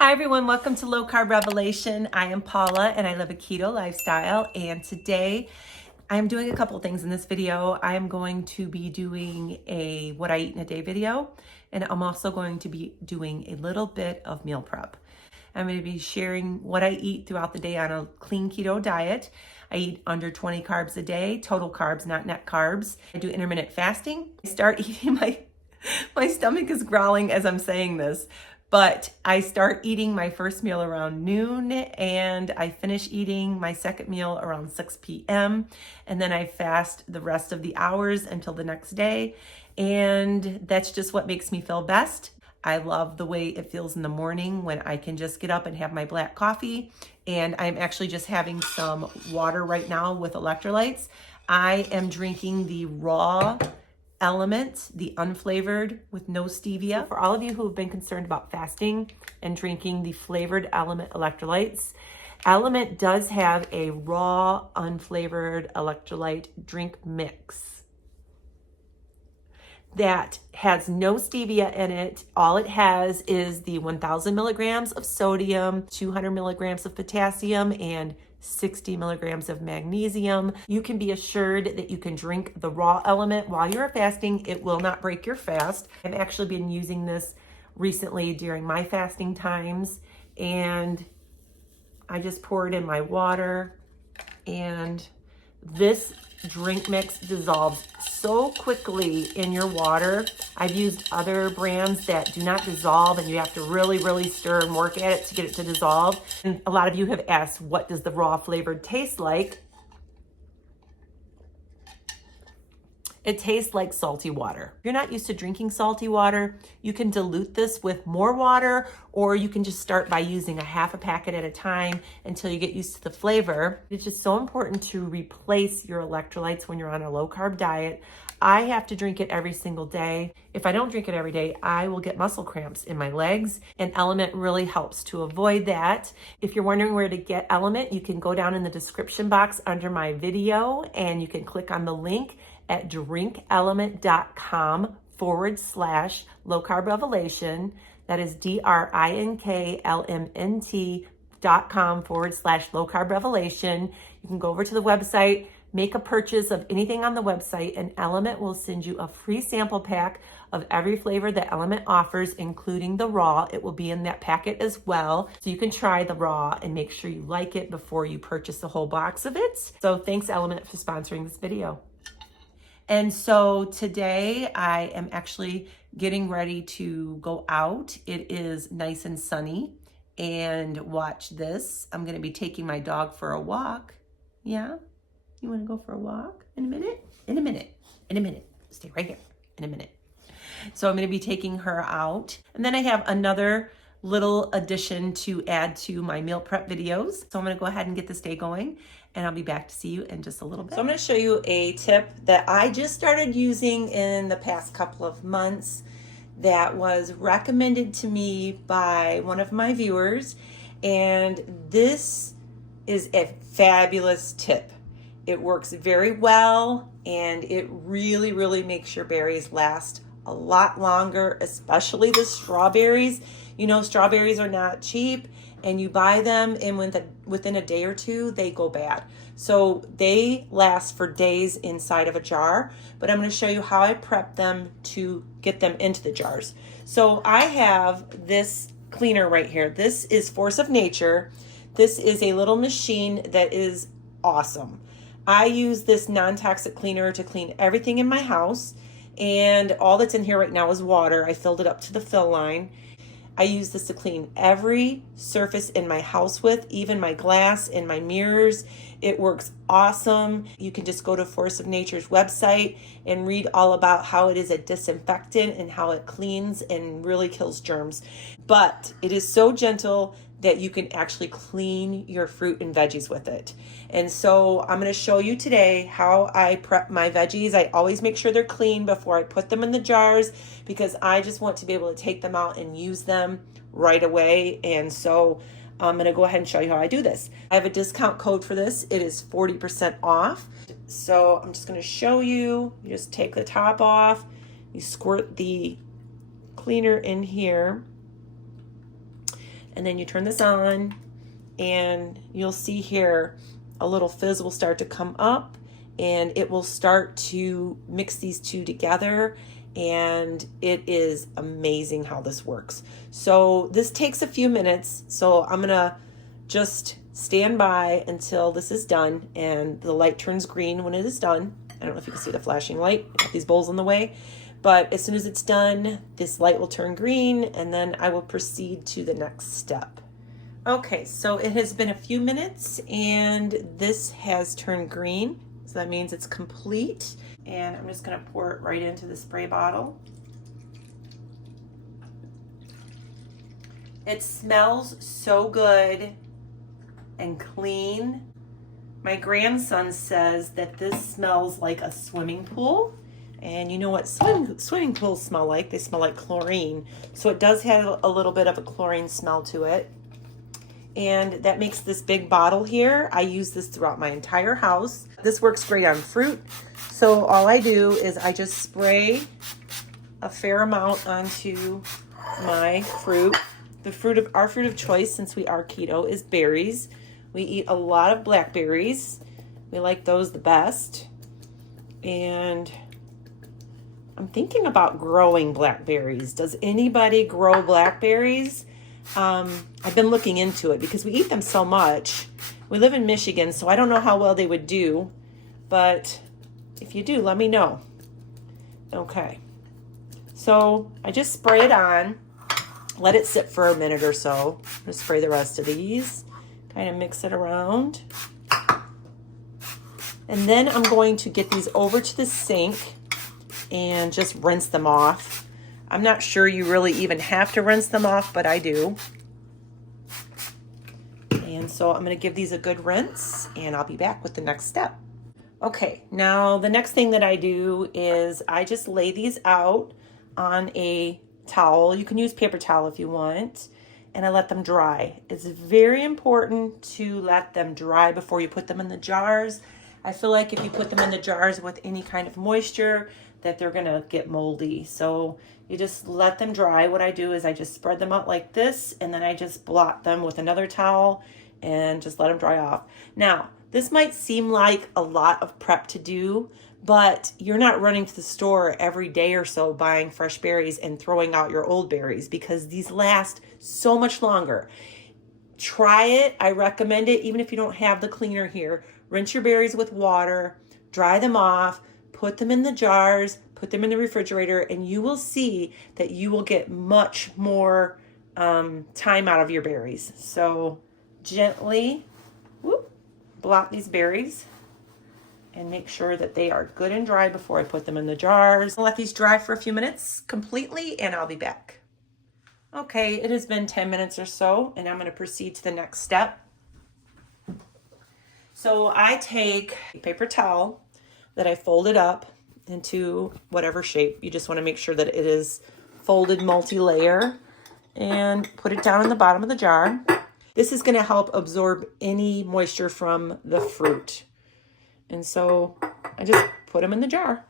Hi everyone, welcome to Low Carb Revelation. I am Paula and I live a keto lifestyle, and today I'm doing a couple things in this video. I am going to be doing a what I eat in a day video, and I'm also going to be doing a little bit of meal prep. I'm going to be sharing what I eat throughout the day on a clean keto diet. I eat under 20 carbs a day, total carbs, not net carbs. I do intermittent fasting. I start eating my stomach is growling as I'm saying this. But I start eating my first meal around noon, and I finish eating my second meal around 6 p.m. And then I fast the rest of the hours until the next day. And that's just what makes me feel best. I love the way it feels in the morning when I can just get up and have my black coffee. And I'm actually just having some water right now with electrolytes. I am drinking the raw Element, the unflavored with no stevia. For all of you who have been concerned about fasting and drinking the flavored Element electrolytes, Element does have a raw unflavored electrolyte drink mix that has no stevia in it. All it has is the 1,000 milligrams of sodium, 200 milligrams of potassium, and 60 milligrams of magnesium. You can be assured that you can drink the raw Element while you're fasting. It will not break your fast. I've actually been using this recently during my fasting times, and I just pour it in my water, and this drink mix dissolves so quickly in your water. I've used other brands that do not dissolve, and you have to really stir and work at it to get it to dissolve. And a lot of you have asked, what does the raw flavored taste like? It tastes like salty water. If you're not used to drinking salty water, you can dilute this with more water, or you can just start by using a half a packet at a time until you get used to the flavor. It's just so important to replace your electrolytes when you're on a low carb diet. I have to drink it every single day. If I don't drink it every day, I will get muscle cramps in my legs, and Element really helps to avoid that. If you're wondering where to get Element, you can go down in the description box under my video, and you can click on the link at drinkelement.com/low carb revelation. That is DRINKLMNT.com/low carb revelation. You can go over to the website, make a purchase of anything on the website, and Element will send you a free sample pack of every flavor that Element offers, including the raw. It will be in that packet as well. So you can try the raw and make sure you like it before you purchase a whole box of it. So thanks, Element, for sponsoring this video. And so today I am actually getting ready to go out. It is nice and sunny, and watch this. I'm going to be taking my dog for a walk. Yeah? You want to go for a walk in a minute? In a minute. Stay right here. In a minute. So I'm going to be taking her out. And then I have another little addition to add to my meal prep videos. So I'm going to go ahead and get this day going, and I'll be back to see you in just a little bit. So I'm going to show you a tip that I just started using in the past couple of months that was recommended to me by one of my viewers, and this is a fabulous tip. It works very well, and it really makes your berries last a lot longer, especially the strawberries. You know, strawberries are not cheap, and you buy them, and within a day or two, they go bad. So they last for days inside of a jar, but I'm going to show you how I prep them to get them into the jars. So I have this cleaner right here. This is Force of Nature. This is a little machine that is awesome. I use this non-toxic cleaner to clean everything in my house, and all that's in here right now is water. I filled it up to the fill line. I use this to clean every surface in my house with, even my glass and my mirrors. It works awesome. You can just go to Force of Nature's website and read all about how it is a disinfectant and how it cleans and really kills germs. But it is so gentle that you can actually clean your fruit and veggies with it. And so I'm going to show you today how I prep my veggies. I always make sure they're clean before I put them in the jars, because I just want to be able to take them out and use them right away. And so I'm going to go ahead and show you how I do this. I have a discount code for this. It is 40% off. So I'm just going to show you. You just take the top off. You squirt the cleaner in here. and then you turn this on, and you'll see here a little fizz will start to come up, and it will start to mix these two together, and it is amazing how this works. So this takes a few minutes, so I'm gonna just stand by until this is done, and the light turns green when it is done. I don't know if you can see the flashing light. I got these bowls in the way, but as soon as it's done, this light will turn green, and then I will proceed to the next step. Okay, so it has been a few minutes, and this has turned green, so that means it's complete. And I'm just gonna pour it right into the spray bottle. It smells so good and clean. My grandson says that this smells like a swimming pool. And you know what swimming pools smell like? They smell like chlorine. So it does have a little bit of a chlorine smell to it. And that makes this big bottle here. I use this throughout my entire house. This works great on fruit. So all I do is I just spray a fair amount onto my fruit. Our fruit of choice, since we are keto, is berries. We eat a lot of blackberries. We like those the best. And I'm thinking about growing blackberries. Does anybody grow blackberries? I've been looking into it because we eat them so much. We live in Michigan, so I don't know how well they would do, but if you do, let me know. Okay, so I just spray it on, let it sit for a minute or so. I'm gonna spray the rest of these, kind of mix it around. And then I'm going to get these over to the sink and just rinse them off. I'm not sure you really even have to rinse them off, but I do. And so I'm gonna give these a good rinse, and I'll be back with the next step. Okay, now the next thing that I do is I just lay these out on a towel. You can use paper towel if you want, and I let them dry. It's very important to let them dry before you put them in the jars. I feel like if you put them in the jars with any kind of moisture, that they're gonna get moldy. So you just let them dry. What I do is I just spread them out like this, and then I just blot them with another towel and just let them dry off. Now, this might seem like a lot of prep to do, but you're not running to the store every day or so buying fresh berries and throwing out your old berries, because these last so much longer. Try it. I recommend it. Even if you don't have the cleaner here, rinse your berries with water, dry them off, put them in the jars, put them in the refrigerator, and you will see that you will get much more time out of your berries. So gently blot these berries and make sure that they are good and dry before I put them in the jars. I'll let these dry for a few minutes completely, and I'll be back. Okay, it has been 10 minutes or so, and I'm going to proceed to the next step. So I take a paper towel that I folded up into whatever shape. You just want to make sure that it is folded multi-layer, and put it down in the bottom of the jar. This is going to help absorb any moisture from the fruit. And so I just put them in the jar.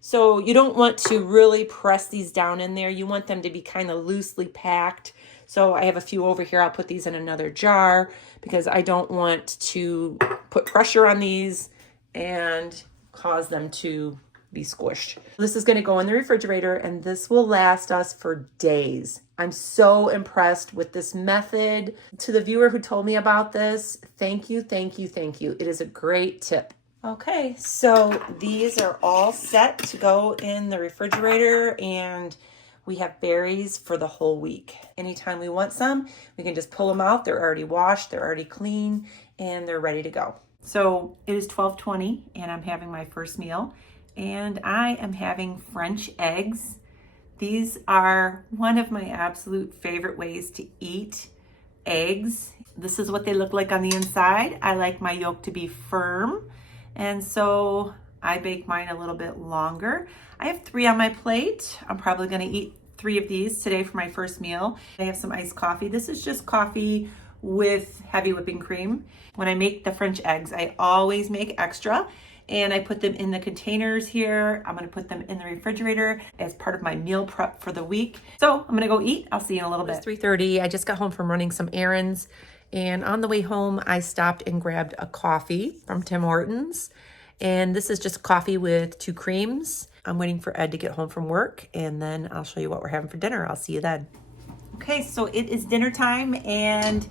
So you don't want to really press these down in there. You want them to be kind of loosely packed. So I have a few over here. I'll put these in another jar because I don't want to put pressure on these and cause them to be squished. This is going to go in the refrigerator, and this will last us for days. I'm so impressed with this method. To the viewer who told me about this, thank you, thank you, thank you. It is a great tip. Okay, so these are all set to go in the refrigerator, and we have berries for the whole week. Anytime we want some, we can just pull them out. They're already washed, they're already clean, and they're ready to go. So it is 12:20, and I'm having my first meal, and I am having French eggs. These are one of my absolute favorite ways to eat eggs. This is what they look like on the inside. I like my yolk to be firm, and so I bake mine a little bit longer. I have 3 on my plate. I'm probably gonna eat 3 of these today for my first meal. I have some iced coffee. This is just coffee with heavy whipping cream. When I make the French eggs, I always make extra, and I put them in the containers here. I'm gonna put them in the refrigerator as part of my meal prep for the week. So I'm gonna go eat. I'll see you in a little bit. It's 3:30. I just got home from running some errands, and on the way home, I stopped and grabbed a coffee from Tim Hortons. And this is just coffee with 2 creams. I'm waiting for Ed to get home from work, and then I'll show you what we're having for dinner. I'll see you then. Okay, so it is dinner time, and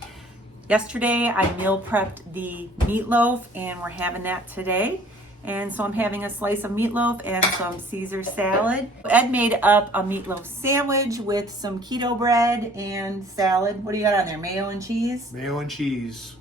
yesterday I meal prepped the meatloaf, and we're having that today. And so I'm having a slice of meatloaf and some Caesar salad. Ed made up a meatloaf sandwich with some keto bread and salad. What do you got on there? Mayo and cheese? Mayo and cheese.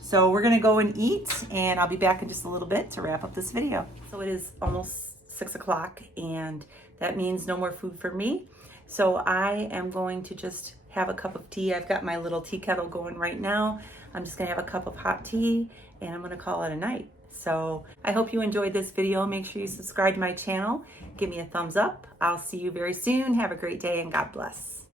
So we're gonna go and eat, and I'll be back in just a little bit to wrap up this video. So it is almost 6 o'clock, and that means no more food for me. So I am going to just have a cup of tea. I've got my little tea kettle going right now. I'm just gonna have a cup of hot tea, and I'm gonna call it a night. So I hope you enjoyed this video. Make sure you subscribe to my channel. Give me a thumbs up. I'll see you very soon. Have a great day, and God bless.